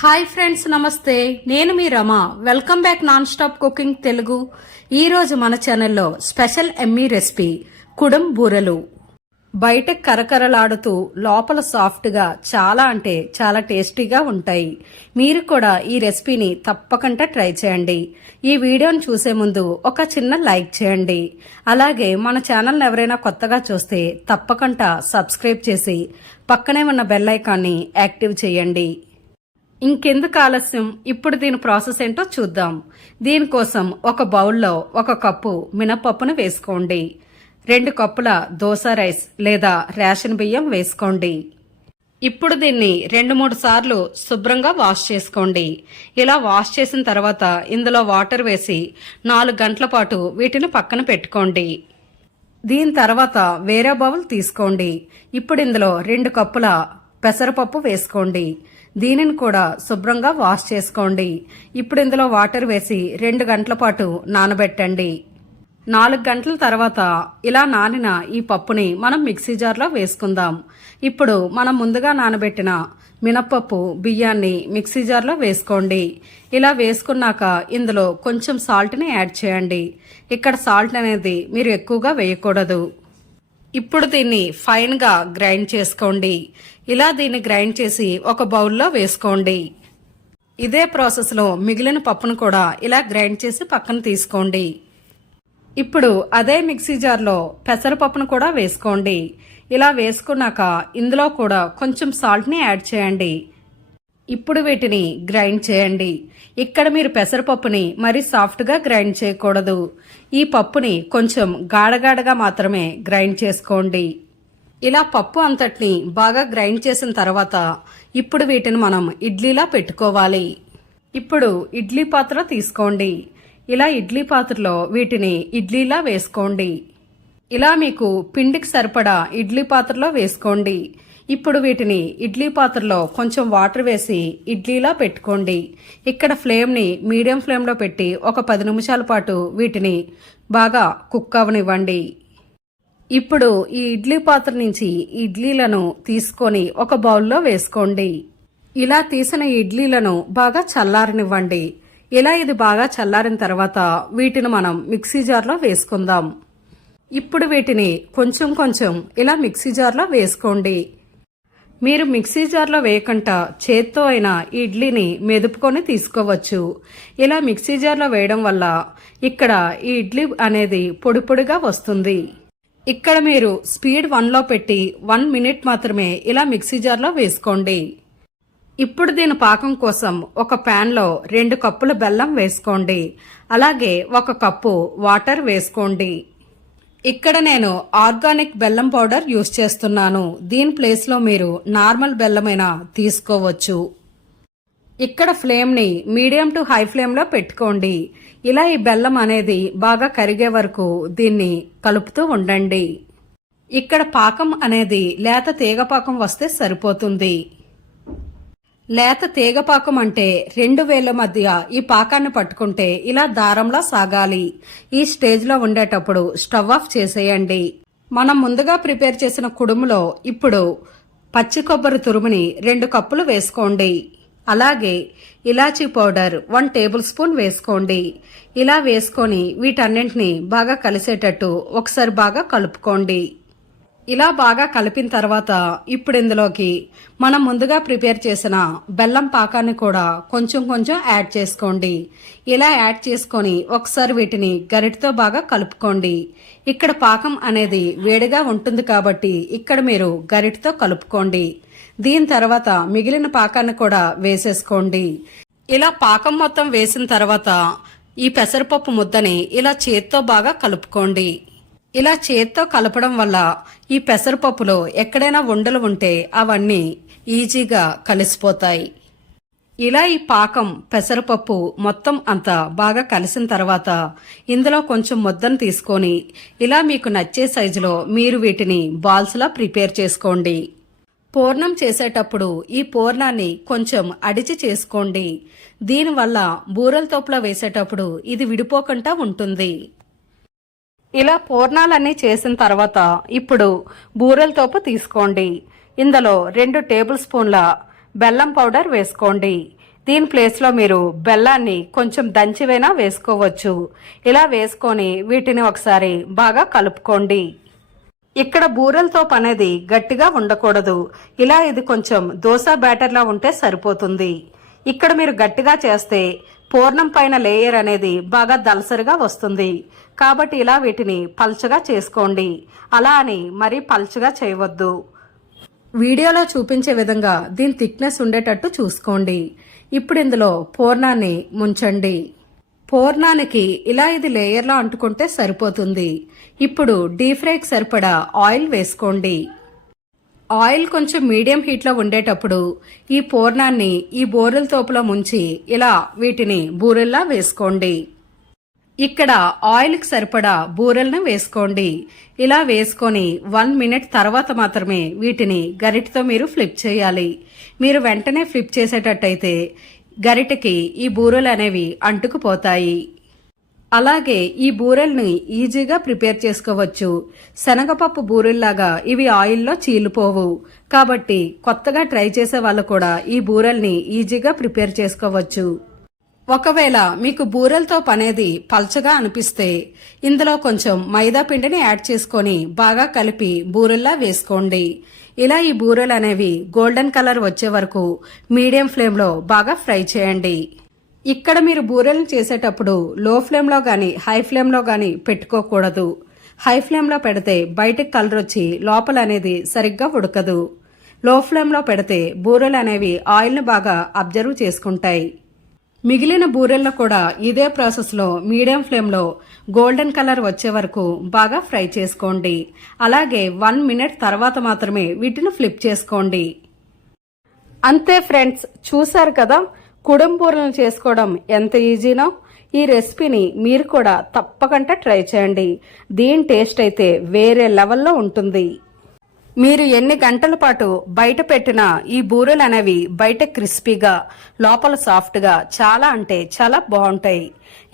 Hi friends, నమస్తే. నేను మీ Rama. Welcome back non stop cooking Telugu. ఈరోజు మన ఛానల్లో స్పెషల్ ఎమ్మీ రెసిపీ కుడుమ్ బూరెలు. బయట కరకరలాడుతూ లోపల సాఫ్ట్గా చాలా అంటే చాలా టేస్టీగా ఉంటాయి. మీరు కూడా ఈ రెసిపీని తప్పకుండా ట్రై చేయండి. ఈ వీడియోని చూసే ముందు ఒక చిన్న లైక్ చేయండి. అలాగే మన ఛానల్ని ఎవరైనా కొత్తగా చూస్తే తప్పకుండా సబ్స్క్రైబ్ చేసి పక్కనే ఉన్న బెల్ ఐకాన్ని యాక్టివ్ చేయండి. ఇంకెందుకు ఆలస్యం, ఇప్పుడు దీని ప్రాసెస్ ఏంటో చూద్దాం. దీనికోసం ఒక బౌల్లో 1 కప్పు మినపప్పును వేసుకోండి. 2 కప్పుల దోస రైస్ లేదా రేషన్ బియ్యం వేసుకోండి. ఇప్పుడు దీన్ని 2-3 సార్లు శుభ్రంగా వాష్ చేసుకోండి. ఇలా వాష్ చేసిన తర్వాత ఇందులో వాటర్ వేసి 4 గంటల పాటు వీటిని పక్కన పెట్టుకోండి. దీని తర్వాత వేరే బౌల్ తీసుకోండి. ఇప్పుడు ఇందులో 2 కప్పుల పెసరపప్పు వేసుకోండి. దీనిని కూడా శుభ్రంగా వాష్ చేసుకోండి. ఇప్పుడు ఇందులో వాటర్ వేసి 2 గంటల పాటు నానబెట్టండి. 4 గంటల తర్వాత ఇలా నానిన ఈ పప్పుని మనం మిక్సీ జార్లో వేసుకుందాం. ఇప్పుడు మనం ముందుగా నానబెట్టిన మినప్పప్పు బియ్యాన్ని మిక్సీ జార్లో వేసుకోండి. ఇలా వేసుకున్నాక ఇందులో కొంచెం సాల్ట్ని యాడ్ చేయండి. ఇక్కడ సాల్ట్ అనేది మీరు ఎక్కువగా వేయకూడదు. ఇప్పుడు దీన్ని ఫైన్గా గ్రైండ్ చేసుకోండి. ఇలా దీన్ని గ్రైండ్ చేసి ఒక బౌల్లో వేసుకోండి. ఇదే ప్రాసెస్లో మిగిలిన పప్పును కూడా ఇలా గ్రైండ్ చేసి పక్కన తీసుకోండి. ఇప్పుడు అదే మిక్సీ జార్లో పెసరపప్పును కూడా వేసుకోండి. ఇలా వేసుకున్నాక ఇందులో కూడా కొంచెం సాల్ట్ని యాడ్ చేయండి. ఇప్పుడు వీటిని గ్రైండ్ చేయండి. ఇక్కడ మీరు పెసరపప్పుని మరీ సాఫ్ట్గా గ్రైండ్ చేయకూడదు. ఈ పప్పుని కొంచెం గాఢగాఢగా మాత్రమే గ్రైండ్ చేసుకోండి. ఇలా పప్పు అంతటిని బాగా గ్రైండ్ చేసిన తర్వాత ఇప్పుడు వీటిని మనం ఇడ్లీలా పెట్టుకోవాలి. ఇప్పుడు ఇడ్లీ పాత్ర తీసుకోండి. ఇలా ఇడ్లీ పాత్రలో వీటిని ఇడ్లీలా వేసుకోండి. ఇలా మీకు పిండికి సరిపడా ఇడ్లీ పాత్రలో వేసుకోండి. ఇప్పుడు వీటిని ఇడ్లీ పాత్రలో కొంచెం వాటర్ వేసి ఇడ్లీలా పెట్టుకోండి. ఇక్కడ ఫ్లేమ్ని మీడియం ఫ్లేమ్లో పెట్టి ఒక 10 నిమిషాల పాటు వీటిని బాగా కుక్ అవనివ్వండి. ఇప్పుడు ఈ ఇడ్లీ పాత్ర నుంచి ఇడ్లీలను తీసుకొని ఒక బౌల్లో వేసుకోండి. ఇలా తీసిన ఇడ్లీలను బాగా చల్లారనివ్వండి. ఇలా ఇది బాగా చల్లారిన తర్వాత వీటిని మనం మిక్సీ జార్లో వేసుకుందాం. ఇప్పుడు వీటిని కొంచెం కొంచెం ఇలా మిక్సీ జార్లో వేసుకోండి. మీరు మిక్సీ జార్లో వేయకుండా చేత్తో అయినా ఇడ్లీని మెదుపుకొని తీసుకోవచ్చు. ఇలా మిక్సీ జార్లో వేయడం వల్ల ఇక్కడ ఈ ఇడ్లీ అనేది పొడి పొడిగా వస్తుంది. ఇక్కడ మీరు స్పీడ్ 1లో పెట్టి 1 మినిట్ మాత్రమే ఇలా మిక్సీ జార్లో వేసుకోండి. ఇప్పుడు దీని పాకం కోసం ఒక ప్యాన్లో 2 కప్పుల బెల్లం వేసుకోండి. అలాగే 1 కప్పు వాటర్ వేసుకోండి. ఇక్కడ నేను ఆర్గానిక్ బెల్లం పౌడర్ యూస్ చేస్తున్నాను. దీని ప్లేస్లో మీరు నార్మల్ బెల్లమైనా తీసుకోవచ్చు. ఇక్కడ ఫ్లేమ్ని మీడియం టు హై ఫ్లేమ్లో పెట్టుకోండి. ఇలా ఈ బెల్లం అనేది బాగా కరిగే వరకు దీన్ని కలుపుతూ ఉండండి. ఇక్కడ పాకం అనేది లేత తీగ పాకం వస్తే సరిపోతుంది. లేత తీగపాకం అంటే 2 వేళ్ల మధ్య ఈ పాకాన్ని పట్టుకుంటే ఇలా దారంలా సాగాలి. ఈ స్టేజ్లో ఉండేటప్పుడు స్టవ్ ఆఫ్ చేసేయండి. మనం ముందుగా ప్రిపేర్ చేసిన కుడుములో ఇప్పుడు పచ్చి కొబ్బరి తురుముని 2 కప్పులు వేసుకోండి. అలాగే ఇలాచీ పౌడర్ 1 టేబుల్ స్పూన్ వేసుకోండి. ఇలా వేసుకొని వీటన్నింటినీ బాగా కలిసేటట్టు ఒకసారి బాగా కలుపుకోండి. ఇలా బాగా కలిపిన తర్వాత ఇప్పుడు ఇందులోకి మనం ముందుగా ప్రిపేర్ చేసిన బెల్లం పాకాన్ని కూడా కొంచెం కొంచెం యాడ్ చేసుకోండి. ఇలా యాడ్ చేసుకొని ఒకసారి వీటిని గరిటతో బాగా కలుపుకోండి. ఇక్కడ పాకం అనేది వేడిగా ఉంటుంది కాబట్టి ఇక్కడ మీరు గరిటతో కలుపుకోండి. దీని తర్వాత మిగిలిన పాకాన్ని కూడా వేసేసుకోండి. ఇలా పాకం మొత్తం వేసిన తర్వాత ఈ పెసరపప్పు ముద్దని ఇలా చేత్తో బాగా కలుపుకోండి. ఇలా చేత్తో కలపడం వల్ల ఈ పెసరపప్పులో ఎక్కడైనా ఉండలు ఉంటే అవన్నీ ఈజీగా కలిసిపోతాయి. ఇలా ఈ పాకం పెసరపప్పు మొత్తం అంతా బాగా కలిసిన తర్వాత ఇందులో కొంచెం ముద్దను తీసుకొని ఇలా మీకు నచ్చే సైజులో మీరు వీటిని బాల్స్లా ప్రిపేర్ చేసుకోండి. పూర్ణం చేసేటప్పుడు ఈ పూర్ణాన్ని కొంచెం అడిచి చేసుకోండి. దీనివల్ల బూరెల తోపులో వేసేటప్పుడు ఇది విడిపోకుండా ఉంటుంది. ఇలా పూర్ణాలన్నీ చేసిన తర్వాత ఇప్పుడు బూరెల తోపు తీసుకోండి. ఇందులో 2 టేబుల్ స్పూన్ల బెల్లం పౌడర్ వేసుకోండి. దీని ప్లేస్లో మీరు బెల్లాన్ని కొంచెం దంచివైనా వేసుకోవచ్చు. ఇలా వేసుకొని వీటిని ఒకసారి బాగా కలుపుకోండి. ఇక్కడ బూరెలతో పనేది గట్టిగా ఉండకూడదు. ఇలా ఇది కొంచెం దోశ బ్యాటర్లా ఉంటే సరిపోతుంది. ఇక్కడ మీరు గట్టిగా చేస్తే పూర్ణం పైన లేయర్ అనేది బాగా దలసరిగా వస్తుంది. కాబట్టి ఇలా వీటిని పల్చగా చేసుకోండి. అలా అని మరీ పల్చగా చేయవద్దు. వీడియోలో చూపించే విధంగా దీని థిక్నెస్ ఉండేటట్టు చూసుకోండి. ఇప్పుడు ఇందులో పూర్ణాన్ని ముంచండి. పూర్ణానికి ఇలా ఇది లేయర్లో అంటుకుంటే సరిపోతుంది. ఇప్పుడు డీప్ ఫ్రైకి సరిపడా ఆయిల్ వేసుకోండి. ఆయిల్ కొంచెం మీడియం హీట్లో ఉండేటప్పుడు ఈ పూర్ణాన్ని ఈ బూరెల తోపులో ముంచి ఇలా వీటిని బూరెల్లా వేసుకోండి. ఇక్కడ ఆయిల్కి సరిపడా బూరెలను వేసుకోండి. ఇలా వేసుకొని 1 మినిట్ తర్వాత మాత్రమే వీటిని గరిటతో మీరు ఫ్లిప్ చేయాలి. మీరు వెంటనే ఫ్లిప్ చేసేటట్టయితే గరిటకి ఈ బూరెలు అనేవి అంటుకుపోతాయి. అలాగే ఈ బూరెల్ని ఈజీగా ప్రిపేర్ చేసుకోవచ్చు. శనగపప్పు బూరెల్లాగా ఇవి ఆయిల్లో చీలిపోవు. కాబట్టి కొత్తగా ట్రై చేసే వాళ్ళు కూడా ఈ బూరెల్ని ఈజీగా ప్రిపేర్ చేసుకోవచ్చు. ఒకవేళ మీకు బూరెలతో పనేది పల్చగా అనిపిస్తే ఇందులో కొంచెం మైదా పిండిని యాడ్ చేసుకొని బాగా కలిపి బూరెల్లా వేసుకోండి. ఇలా ఈ బూరెలు అనేవి గోల్డెన్ కలర్ వచ్చే వరకు మీడియం ఫ్లేమ్లో బాగా ఫ్రై చేయండి. ఇక్కడ మీరు బూరెలు చేసేటప్పుడు లో ఫ్లేమ్లో కానీ హై ఫ్లేమ్లో కానీ పెట్టుకోకూడదు. హై ఫ్లేమ్లో పెడితే బయటకు కలర్ వచ్చి లోపల అనేది సరిగ్గా ఉడకదు. లో ఫ్లేమ్లో పెడితే బూరెలు అనేవి ఆయిల్ని బాగా అబ్జర్వ్ చేసుకుంటాయి. మిగిలిన బూరెలను కూడా ఇదే ప్రాసెస్లో మీడియం ఫ్లేమ్లో గోల్డెన్ కలర్ వచ్చే వరకు బాగా ఫ్రై చేసుకోండి. అలాగే 1 మినిట్ తర్వాత మాత్రమే వీటిని ఫ్లిప్ చేసుకోండి. అంతే ఫ్రెండ్స్, చూసారు కదా కుడుం బూరెలను చేసుకోవడం ఎంత ఈజీనో. ఈ రెసిపీని మీరు కూడా తప్పకుండా ట్రై చేయండి. దీని టేస్ట్ అయితే వేరే లెవెల్లో ఉంటుంది. మీరు ఎన్ని గంటల పాటు బయట పెట్టినా ఈ బూరెలు అనేవి బయట క్రిస్పీగా లోపల సాఫ్ట్గా చాలా అంటే చాలా బాగుంటాయి.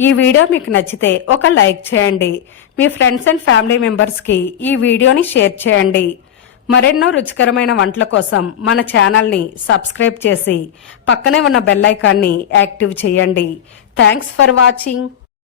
ఈ వీడియో మీకు నచ్చితే ఒక లైక్ చేయండి. మీ ఫ్రెండ్స్ అండ్ ఫ్యామిలీ మెంబర్స్కి ఈ వీడియోని షేర్ చేయండి. మరెన్నో రుచికరమైన వంటల కోసం మన ఛానల్ని సబ్స్క్రైబ్ చేసి పక్కనే ఉన్న బెల్ ఐకాన్ని యాక్టివ్ చేయండి. Thanks for watching.